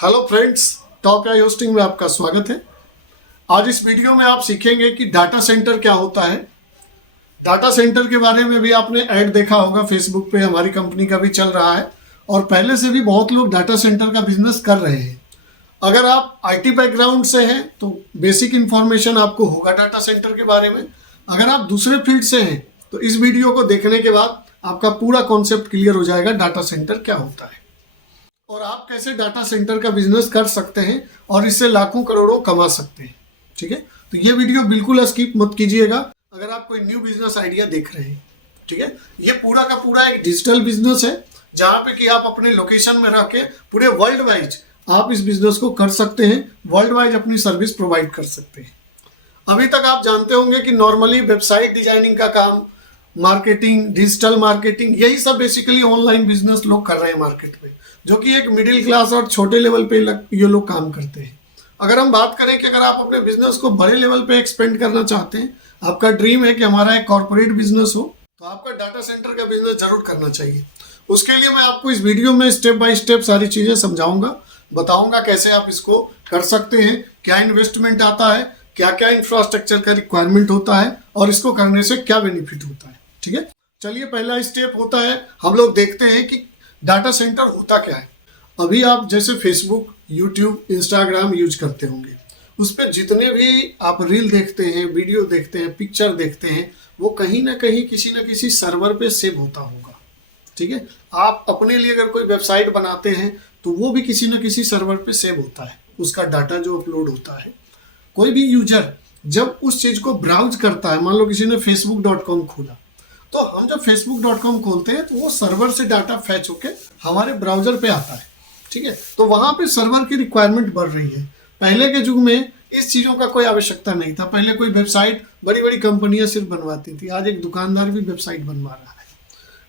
Hello friends, top I hosting में आपका स्वागत है। आज इस वीडियो में आप सीखेंगे कि डाटा सेंटर क्या होता है। डाटा सेंटर के बारे में भी आपने ऐड देखा होगा, फेसबुक पे हमारी कंपनी का भी चल रहा है और पहले से भी बहुत लोग डाटा सेंटर का बिजनेस कर रहे हैं। अगर आप आईटी बैकग्राउंड से हैं तो बेसिक इन्फॉर्मेशन आपको होगा डाटा सेंटर के बारे में। अगर आप दूसरे फील्ड से हैं तो इस वीडियो को देखने के बाद आपका पूरा कॉन्सेप्ट क्लियर हो जाएगा डाटा सेंटर क्या होता है और आप कैसे डाटा सेंटर का बिजनेस कर सकते हैं और इससे लाखों करोड़ों कमा सकते हैं। ठीक है, तो ये वीडियो बिल्कुल स्किप मत कीजिएगा अगर आप कोई न्यू बिजनेस आइडिया देख रहे हैं। ठीक है, ये पूरा का पूरा एक डिजिटल बिजनेस है जहाँ पे कि आप अपने लोकेशन में रह के पूरे वर्ल्ड वाइड आप इस बिजनेस को कर सकते हैं, वर्ल्ड वाइड अपनी सर्विस प्रोवाइड कर सकते हैं। अभी तक आप जानते होंगे कि नॉर्मली वेबसाइट डिजाइनिंग का काम, मार्केटिंग, डिजिटल मार्केटिंग, यही सब बेसिकली ऑनलाइन बिजनेस लोग कर रहे हैं मार्केट में, जो कि एक मिडिल क्लास और छोटे लेवल पे ये लोग काम करते हैं। अगर हम बात करें कि अगर आप अपने बिजनेस को बड़े लेवल पे एक्सपेंड करना चाहते हैं, आपका ड्रीम है कि हमारा एक कॉर्पोरेट बिजनेस हो, तो आपका डाटा सेंटर का बिजनेस जरूर करना चाहिए। उसके लिए मैं आपको इस वीडियो में स्टेप बाय स्टेप सारी चीज़ें समझाऊंगा, बताऊंगा कैसे आप इसको कर सकते हैं, क्या इन्वेस्टमेंट आता है, क्या क्या इंफ्रास्ट्रक्चर का रिक्वायरमेंट होता है और इसको करने से क्या बेनिफिट होता है। ठीक है, चलिए पहला स्टेप होता है, हम लोग देखते हैं कि डाटा सेंटर होता क्या है। अभी आप जैसे फेसबुक, यूट्यूब, इंस्टाग्राम यूज करते होंगे, उस पर जितने भी आप रील देखते हैं, वीडियो देखते हैं, पिक्चर देखते हैं, वो कहीं ना कहीं किसी न किसी सर्वर पे सेव होता होगा। ठीक है, आप अपने लिए अगर कोई वेबसाइट बनाते हैं तो वो भी किसी न किसी सर्वर पे सेव होता है, उसका डाटा जो अपलोड होता है। कोई भी यूजर जब उस चीज़ को ब्राउज करता है, मान लो किसी ने facebook.com खोला, तो हम जब facebook.com खोलते हैं तो वो सर्वर से डाटा फैच होके हमारे ब्राउजर पे आता है। ठीक है, तो वहाँ पे सर्वर की रिक्वायरमेंट बढ़ रही है। पहले के युग में इस चीज़ों का कोई आवश्यकता नहीं था। पहले कोई वेबसाइट बड़ी बड़ी कंपनियां सिर्फ बनवाती थी, आज एक दुकानदार भी वेबसाइट बनवा रहा है।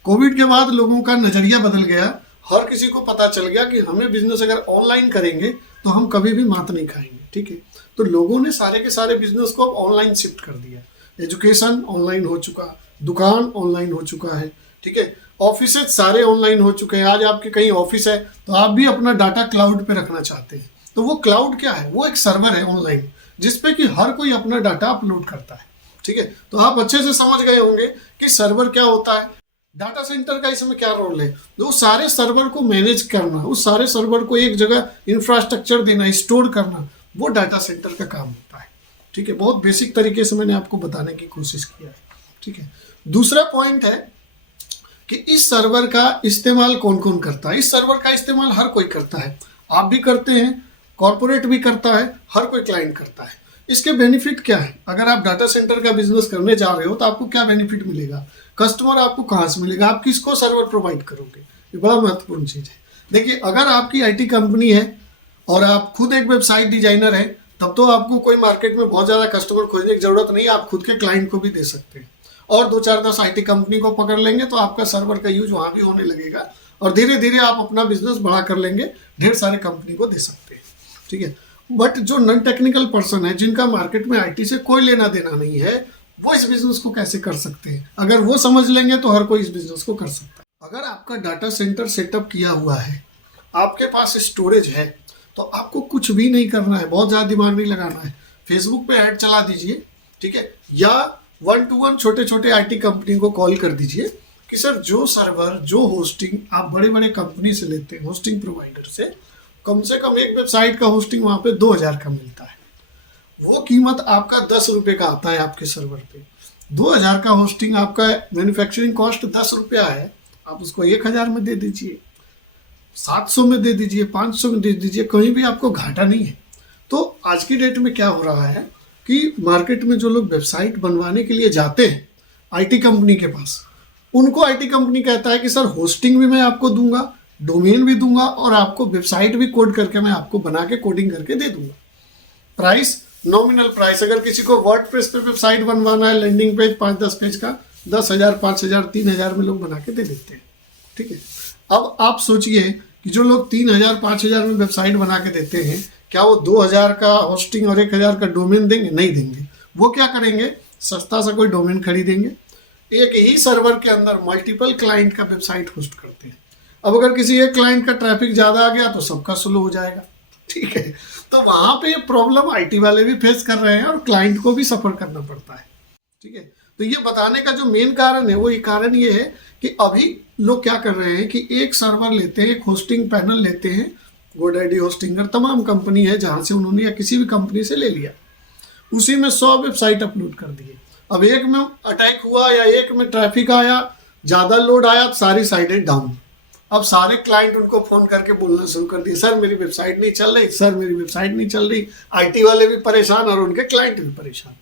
कोविड के बाद लोगों का नज़रिया बदल गया, हर किसी को पता चल गया कि हमें बिजनेस अगर ऑनलाइन करेंगे तो हम कभी भी मात नहीं खाएंगे। ठीक है, तो लोगों ने सारे के सारे बिजनेस को अब ऑनलाइन शिफ्ट कर दिया। एजुकेशन ऑनलाइन हो चुका, दुकान ऑनलाइन हो चुका है। ठीक है, ऑफिस सारे ऑनलाइन हो चुके हैं। आज आपके कहीं ऑफिस है तो आप भी अपना डाटा क्लाउड पे रखना चाहते हैं, तो वो क्लाउड क्या है? वो एक सर्वर है ऑनलाइन जिसपे कि हर कोई अपना डाटा अपलोड करता है। ठीक है, तो आप अच्छे से समझ गए होंगे कि सर्वर क्या होता है, डाटा सेंटर का इसमें क्या रोल है। तो सारे सर्वर को मैनेज करना, उस सारे सर्वर को एक जगह इंफ्रास्ट्रक्चर देना, स्टोर करना, वो डाटा सेंटर का काम होता है। ठीक है, बहुत बेसिक तरीके से मैंने आपको बताने की कोशिश किया है। ठीक है, दूसरा पॉइंट है कि इस सर्वर का इस्तेमाल कौन कौन करता है। इस सर्वर का इस्तेमाल हर कोई करता है, आप भी करते हैं, कॉर्पोरेट भी करता है, हर कोई क्लाइंट करता है। इसके बेनिफिट क्या है? अगर आप डाटा सेंटर का बिजनेस करने जा रहे हो तो आपको क्या बेनिफिट मिलेगा, कस्टमर आपको कहाँ से मिलेगा, आप किसको सर्वर प्रोवाइड करोगे, ये बड़ा महत्वपूर्ण चीज़ है। देखिए, अगर आपकी आईटी कंपनी है और आप खुद एक वेबसाइट डिजाइनर है, तब तो आपको कोई मार्केट में बहुत ज़्यादा कस्टमर खोजने की जरूरत नहीं है, आप खुद के क्लाइंट को भी दे सकते हैं और 2-4-10 आईटी कंपनी को पकड़ लेंगे तो आपका सर्वर का यूज वहाँ भी होने लगेगा और धीरे धीरे आप अपना बिजनेस बड़ा कर लेंगे, ढेर सारे कंपनी को दे सकते हैं। ठीक है, बट जो नॉन टेक्निकल पर्सन है, जिनका मार्केट में आईटी से कोई लेना देना नहीं है, वो इस बिजनेस को कैसे कर सकते हैं? अगर वो समझ लेंगे तो हर कोई इस बिजनेस को कर सकता है। अगर आपका डाटा सेंटर सेटअप किया हुआ है, आपके पास स्टोरेज है, तो आपको कुछ भी नहीं करना है, बहुत ज़्यादा दिमाग नहीं लगाना है। फेसबुक पे ऐड चला दीजिए, ठीक है, या 1-to-1 छोटे छोटे आईटी कंपनी को कॉल कर दीजिए कि सर जो सर्वर, जो होस्टिंग आप बड़े बड़े कंपनी से लेते हैं, होस्टिंग प्रोवाइडर से कम एक वेबसाइट का होस्टिंग वहाँ पे 2000 का मिलता है, वो कीमत आपका 10 रुपये का आता है आपके सर्वर पे। 2000 का होस्टिंग, आपका मैन्युफैक्चरिंग कॉस्ट 10 रुपया है, आप उसको 1000 में दे दीजिए, 700 में दे दीजिए, 500 में दे दीजिए, कहीं भी आपको घाटा नहीं है। तो आज की डेट में क्या हो रहा है कि मार्केट में जो लोग वेबसाइट बनवाने के लिए जाते हैं आईटी कंपनी के पास, उनको आईटी कंपनी कहता है कि सर होस्टिंग भी मैं आपको दूंगा, डोमेन भी दूंगा और आपको वेबसाइट भी कोड करके मैं आपको बना के कोडिंग करके दे दूंगा। प्राइस नॉमिनल प्राइस, अगर किसी को वर्डप्रेस पे वेबसाइट बनवाना है, लैंडिंग पेज 5-10 पेज का, 10,000, 5,000, 3,000 में लोग बना के दे देते हैं। ठीक है, अब आप सोचिए कि जो लोग 3,000, 5,000 में वेबसाइट बना के देते हैं, क्या वो 2,000 का होस्टिंग और 1,000 का डोमेन देंगे? नहीं देंगे। वो क्या करेंगे? सस्ता सा कोई डोमेन खरीदेंगे, एक ही सर्वर के अंदर मल्टीपल क्लाइंट का वेबसाइट होस्ट करते हैं। अब अगर किसी एक क्लाइंट का ट्रैफिक ज़्यादा आ गया तो सबका स्लो हो जाएगा। ठीक है। तो वहां पे ये प्रॉब्लम आईटी वाले भी फेस कर रहे हैं और क्लाइंट को भी सफर करना पड़ता है। ठीक है, तो ये बताने का जो मेन कारण है वो ये कारण ये है कि अभी लोग क्या कर रहे हैं कि एक सर्वर लेते हैं, एक होस्टिंग पैनल लेते हैं, गोडैडी होस्टिंगर तमाम कंपनी है जहाँ से उन्होंने या किसी भी कंपनी से ले लिया, उसी में 100 वेबसाइट अपलोड कर दिए। अब एक में अटैक हुआ या एक में ट्रैफिक आया, ज़्यादा लोड आया तो सारी साइटें डाउन। अब सारे क्लाइंट उनको फ़ोन करके बोलना शुरू कर दिए, सर मेरी वेबसाइट नहीं चल रही, सर मेरी वेबसाइट नहीं चल रही। आईटी वाले भी परेशान और उनके क्लाइंट भी परेशान।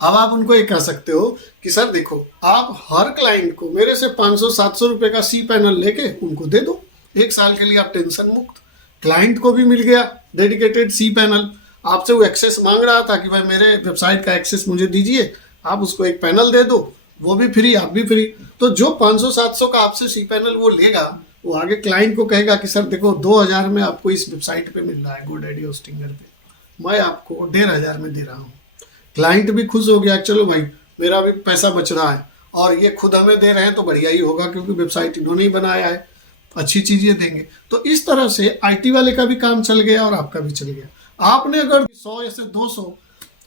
अब आप उनको ये कह सकते हो कि सर देखो, आप हर क्लाइंट को मेरे से 500-700 रुपये का सी पैनल लेके उनको दे दो, 1 साल के लिए आप टेंशन मुक्त। क्लाइंट को भी मिल गया डेडिकेटेड सी पैनल। आपसे वो एक्सेस मांग रहा था कि भाई मेरे वेबसाइट का एक्सेस मुझे दीजिए, आप उसको एक पैनल दे दो, वो भी फ्री, आप भी फ्री। तो जो 500-700 का आपसे सी पैनल वो लेगा, वो आगे क्लाइंट को कहेगा कि सर देखो 2000 में आपको इस वेबसाइट पे मिल रहा है गोडैडी होस्टिंगर पे, मैं आपको 1500 में दे रहा हूँ। क्लाइंट भी खुश हो गया, चलो भाई मेरा भी पैसा बच रहा है और ये खुद हमें दे रहे हैं तो बढ़िया ही होगा क्योंकि वेबसाइट इन्होंने ही बनाया है, अच्छी चीज़ ये देंगे। तो इस तरह से आईटी वाले का भी काम चल गया और आपका भी चल गया। आपने अगर 100 या से 200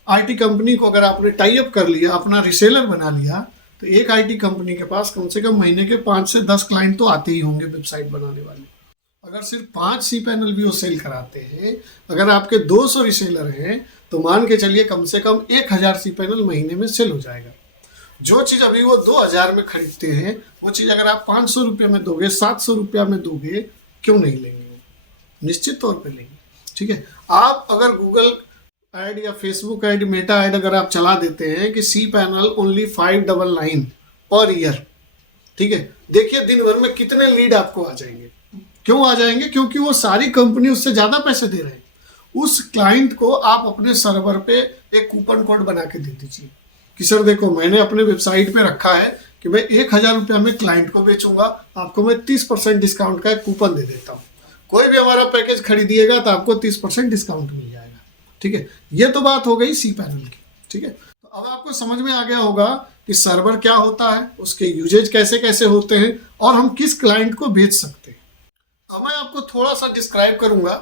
आईटी कंपनी को अगर आपने टाई अप कर लिया, अपना रिसेलर बना लिया, तो एक आईटी कंपनी के पास कम से कम महीने के 5 से 10 क्लाइंट तो आते ही होंगे वेबसाइट बनाने वाले। अगर सिर्फ 5 सी पैनल भी वो सेल कराते हैं, अगर आपके 200 रिसेलर हैं, तो मान के चलिए कम से कम 1000 सी पैनल महीने में सेल हो जाएगा। जो चीज़ अभी वो 2000 में खरीदते हैं, वो चीज़ अगर आप 500 रुपये में दोगे, 700 रुपया में दोगे, क्यों नहीं लेंगे? निश्चित तौर पे लेंगे। ठीक है, आप अगर गूगल ऐड या फेसबुक ऐड, मेटा ऐड अगर आप चला देते हैं कि C panel only 599 per year, ठीक है, देखिए दिन भर में कितने लीड आपको आ जाएंगे। क्यों आ जाएंगे? क्योंकि वो सारी कंपनी उससे ज़्यादा पैसे दे रहे हैं। उस क्लाइंट को आप अपने सर्वर पे एक कूपन कोड बना के दे दीजिए कि सर देखो मैंने अपने वेबसाइट पे रखा है कि मैं 1000 रुपया में क्लाइंट को बेचूंगा, आपको मैं 30% डिस्काउंट का एक कूपन दे देता हूँ। कोई भी हमारा पैकेज खरीदिएगा तो आपको 30% डिस्काउंट मिल जाएगा। ठीक है, ये तो बात हो गई सी पैनल की। ठीक है, तो अब आपको समझ में आ गया होगा कि सर्वर क्या होता है, उसके यूजेज कैसे कैसे होते हैं और हम किस क्लाइंट को बेच सकते हैं। अब मैं आपको थोड़ा सा डिस्क्राइब करूंगा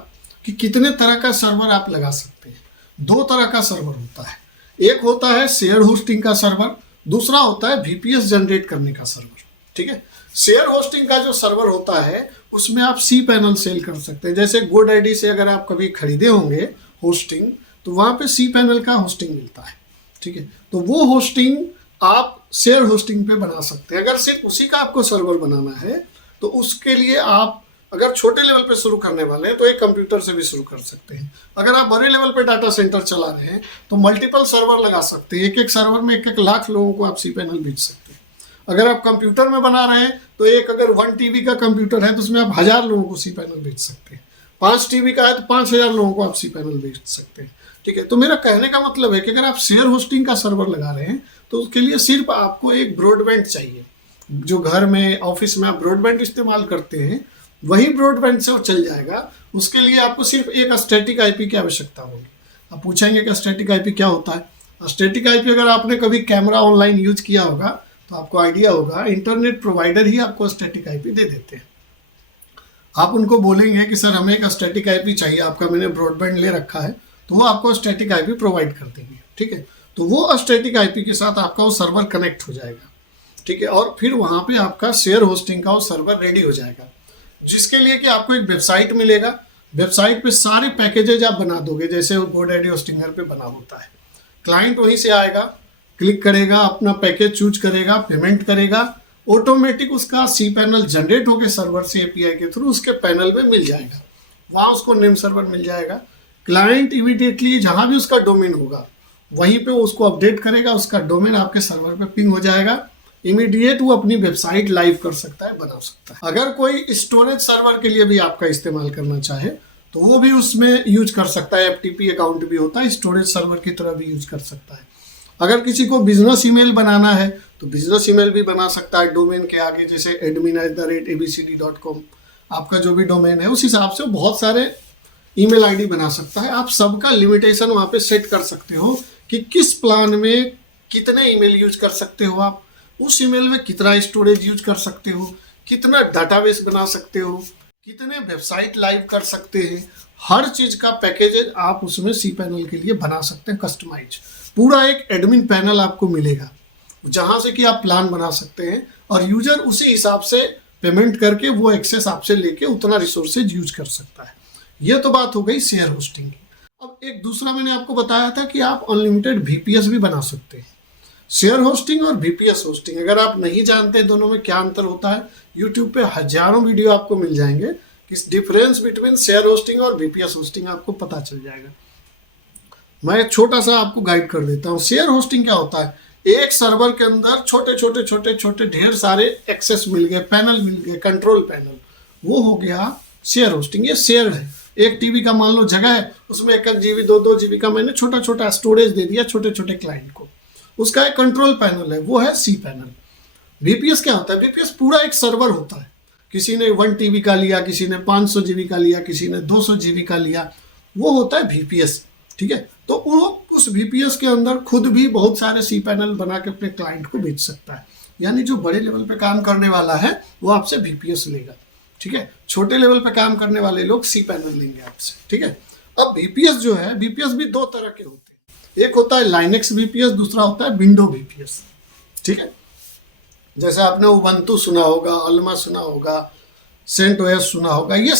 कि कितने तरह का सर्वर आप लगा सकते हैं। 2 तरह का सर्वर होता है, एक होता है शेयर होस्टिंग का सर्वर, दूसरा होता है वीपीएस जनरेट करने का सर्वर। ठीक है, शेयर होस्टिंग का जो सर्वर होता है उसमें आप सी पैनल सेल कर सकते हैं। जैसे गोडैडी से अगर आप कभी खरीदे होंगे होस्टिंग, तो वहाँ पे सी पैनल का होस्टिंग मिलता है। ठीक है, तो वो होस्टिंग आप शेयर होस्टिंग पे बना सकते हैं। अगर सिर्फ उसी का आपको सर्वर बनाना है तो उसके लिए आप अगर छोटे लेवल पे शुरू करने वाले हैं तो एक कंप्यूटर से भी शुरू कर सकते हैं। अगर आप बड़े लेवल पे डाटा सेंटर चला रहे हैं तो मल्टीपल सर्वर लगा सकते हैं। एक सर्वर में 1-1 लाख लोगों को आप सी पैनल बेच सकते हैं। अगर आप कंप्यूटर में बना रहे हैं तो अगर 1 टीबी का कंप्यूटर है तो उसमें आप 1000 लोगों को सी पैनल बेच सकते हैं। 5 टीबी का है तो 5000 लोगों को आप सी पैनल बेच सकते हैं। ठीक है, तो मेरा कहने का मतलब है कि अगर आप शेयर होस्टिंग का सर्वर लगा रहे हैं तो उसके लिए सिर्फ आपको एक ब्रॉडबैंड चाहिए। जो घर में ऑफिस में आप ब्रॉडबैंड इस्तेमाल करते हैं वही ब्रॉडबैंड से वो चल जाएगा। उसके लिए आपको सिर्फ एक स्टैटिक आईपी की आवश्यकता होगी। आप पूछेंगे कि स्टैटिक आईपी क्या होता है। स्टैटिक आईपी अगर आपने कभी कैमरा ऑनलाइन यूज किया होगा तो आपको आइडिया होगा, इंटरनेट प्रोवाइडर ही आपको स्टैटिक आईपी दे देते हैं। आप उनको बोलेंगे कि सर हमें एक स्टैटिक आईपी चाहिए, आपका मैंने ब्रॉडबैंड ले रखा है, तो वो आपको स्टैटिक आईपी प्रोवाइड कर देंगे। ठीक है, तो वो स्टैटिक आईपी के साथ आपका वो सर्वर कनेक्ट हो जाएगा। ठीक है, और फिर वहाँ पे आपका शेयर होस्टिंग का वो सर्वर रेडी हो जाएगा, जिसके लिए कि आपको एक वेबसाइट मिलेगा। वेबसाइट पे सारे पैकेजेज आप बना दोगे जैसे वो गोडैडी होस्टिंगर पे बना होता है। क्लाइंट वहीं से आएगा, क्लिक करेगा, अपना पैकेज चूज करेगा, पेमेंट करेगा, ऑटोमेटिक उसका सी पैनल जनरेट होकर सर्वर से एपीआई के थ्रू उसके पैनल में मिल जाएगा। वहाँ उसको नेम सर्वर मिल जाएगा। क्लाइंट इमीडिएटली जहाँ भी उसका डोमेन होगा वहीं पे उसको अपडेट करेगा, उसका डोमेन आपके सर्वर पे पिंग हो जाएगा। इमीडिएट वो अपनी वेबसाइट लाइव कर सकता है, बना सकता है। अगर कोई स्टोरेज सर्वर के लिए भी आपका इस्तेमाल करना चाहे तो वो भी उसमें यूज कर सकता है। एफटीपी अकाउंट भी होता है, स्टोरेज सर्वर की तरह भी यूज कर सकता है। अगर किसी को बिजनेस ईमेल बनाना है तो बिजनेस ईमेल भी बना सकता है। डोमेन के आगे जैसे admin@abcd.com आपका जो भी डोमेन है उस हिसाब से बहुत सारे ईमेल आईडी बना सकता है। आप सबका लिमिटेशन वहाँ पे सेट कर सकते हो कि किस प्लान में कितने ईमेल यूज कर सकते हो, आप उस ईमेल में कितना स्टोरेज यूज कर सकते हो, कितना डाटाबेस बना सकते हो, कितने वेबसाइट लाइव कर सकते हैं, हर चीज का पैकेज आप उसमें सी पैनल के लिए बना सकते हैं कस्टमाइज। पूरा एक एडमिन पैनल आपको मिलेगा जहां से कि आप प्लान बना सकते हैं और यूजर उसी हिसाब से पेमेंट करके वो एक्सेस आपसे लेके उतना रिसोर्सेज यूज कर सकता है। ये तो बात हो गई शेयर होस्टिंग की। अब एक दूसरा मैंने आपको बताया था कि आप अनलिमिटेड VPS भी बना सकते हैं। शेयर होस्टिंग और VPS होस्टिंग अगर आप नहीं जानते दोनों में क्या अंतर होता है, यूट्यूब पे हजारों वीडियो आपको मिल जाएंगे कि डिफरेंस बिटवीन शेयर होस्टिंग और VPS होस्टिंग आपको पता चल जाएगा। मैं एक छोटा सा आपको गाइड कर देता हूँ। शेयर होस्टिंग क्या होता है, एक सर्वर के अंदर छोटे ढेर सारे एक्सेस मिल गए, पैनल मिल गए, कंट्रोल पैनल, वो हो गया शेयर होस्टिंग। ये शेयर्ड है। एक टीवी का मान लो जगह है, उसमें 1 GB 2 GB का मैंने छोटा स्टोरेज दे दिया छोटे क्लाइंट को, उसका एक कंट्रोल पैनल है, वो है सी पैनल। VPS क्या होता है, VPS पूरा एक सर्वर होता है। किसी ने 1 TB का लिया, किसी ने 500 GB का लिया, किसी ने 200 GB का लिया, वो होता है VPS। ठीक है, तो वो उस VPS के अंदर खुद भी बहुत सारे सी पैनल बना के अपने क्लाइंट को बेच सकता है। यानी जो बड़े लेवल पे काम करने वाला है वो आपसे VPS लेगा। ठीक है, छोटे लेवल पे काम करने वाले लोग सी पैनल लेंगे आपसे। ठीक है, अब VPS जो है, VPS भी 2 तरह के होते हैं। एक होता है लाइनेक्स VPS, दूसरा होता है विंडो VPS। ठीक है, जैसे आपने उबंटू सुना होगा, अल्मा सुना होगा, CentOS सुना होगा, ये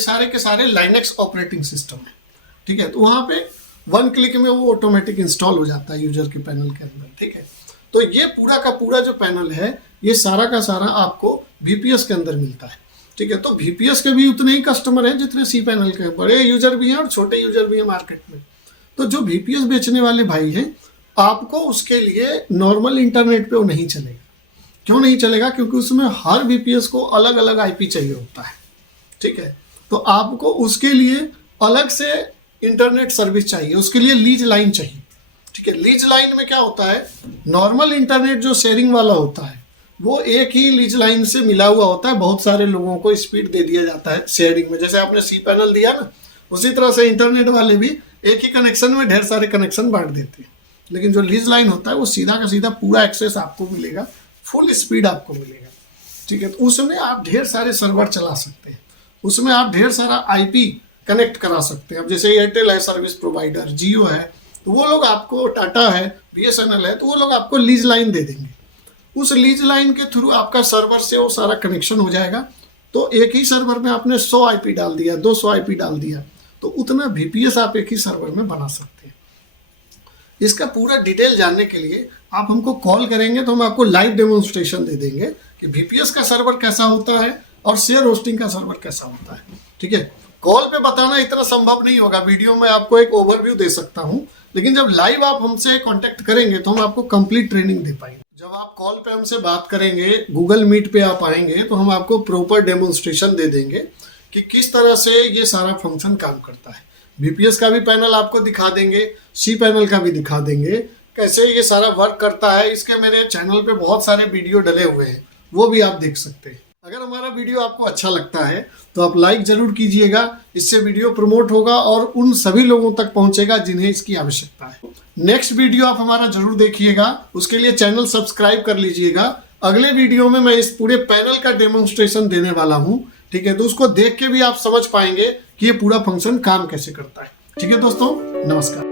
सारे के सारे लाइनेक्स ऑपरेटिंग सिस्टम है। ठीक है, तो वहाँ पे 1 क्लिक में वो ऑटोमेटिक इंस्टॉल हो जाता है यूजर के पैनल के अंदर। ठीक है, तो ये पूरा का पूरा जो पैनल है ये सारा का सारा आपको VPS के अंदर मिलता है। ठीक है, तो VPS के भी उतने ही कस्टमर हैं जितने सी पैनल के हैं। बड़े यूजर भी हैं और छोटे यूजर भी हैं मार्केट में। तो जो VPS बेचने वाले भाई हैं, आपको उसके लिए नॉर्मल इंटरनेट पे वो नहीं चलेगा। क्यों नहीं चलेगा, क्योंकि उसमें हर VPS को अलग अलग IP चाहिए होता है। ठीक है, तो आपको उसके लिए अलग से इंटरनेट सर्विस चाहिए, उसके लिए लीज लाइन चाहिए। ठीक है, लीज लाइन में क्या होता है, नॉर्मल इंटरनेट जो शेयरिंग वाला होता है वो एक ही लीज लाइन से मिला हुआ होता है। बहुत सारे लोगों को स्पीड दे दिया जाता है शेयरिंग में, जैसे आपने सी पैनल दिया ना, उसी तरह से इंटरनेट वाले भी एक ही कनेक्शन में ढेर सारे कनेक्शन बांट देते हैं। लेकिन जो लीज लाइन होता है वो सीधा का सीधा पूरा एक्सेस आपको मिलेगा, फुल स्पीड आपको मिलेगा। ठीक है, तो उसमें आप ढेर सारे सर्वर चला सकते हैं, उसमें आप ढेर सारा IP कनेक्ट करा सकते हैं। अब जैसे एयरटेल है सर्विस प्रोवाइडर, जियो है, तो वो लोग आपको, टाटा है, BSNL है, तो वो लोग आपको लीज लाइन दे देंगे। उस लीज लाइन के थ्रू आपका सर्वर से वो सारा कनेक्शन हो जाएगा। तो एक ही सर्वर में आपने 100 IP डाल दिया, 200 IP डाल दिया, तो उतना VPS आप एक ही सर्वर में बना सकते हैं। इसका पूरा डिटेल जानने के लिए आप हमको कॉल करेंगे तो हम आपको लाइव डेमोन्स्ट्रेशन दे देंगे कि VPS का सर्वर कैसा होता है और शेयर होस्टिंग का सर्वर कैसा होता है। ठीक है, कॉल पे बताना इतना संभव नहीं होगा, वीडियो में आपको एक ओवरव्यू दे सकता हूं, लेकिन जब लाइव आप हमसे कांटेक्ट करेंगे तो हम आपको कंप्लीट ट्रेनिंग दे पाएंगे। जब आप कॉल पे हमसे बात करेंगे, गूगल मीट पे आप आएंगे, तो हम आपको प्रॉपर डेमोन्स्ट्रेशन दे देंगे कि किस तरह से ये सारा फंक्शन काम करता है। VPS का भी पैनल आपको दिखा देंगे, सी पैनल का भी दिखा देंगे, कैसे ये सारा वर्क करता है। इसके मेरे चैनल पे बहुत सारे वीडियो डले हुए हैं, वो भी आप देख सकते हैं। अगर हमारा वीडियो आपको अच्छा लगता है तो आप लाइक जरूर कीजिएगा, इससे वीडियो प्रमोट होगा और उन सभी लोगों तक पहुंचेगा जिन्हें इसकी आवश्यकता है। नेक्स्ट वीडियो आप हमारा जरूर देखिएगा, उसके लिए चैनल सब्सक्राइब कर लीजिएगा। अगले वीडियो में मैं इस पूरे पैनल का डेमोन्स्ट्रेशन देने वाला हूं। ठीक है, तो उसको देख के भी आप समझ पाएंगे कि ये पूरा फंक्शन काम कैसे करता है। ठीक है दोस्तों, नमस्कार।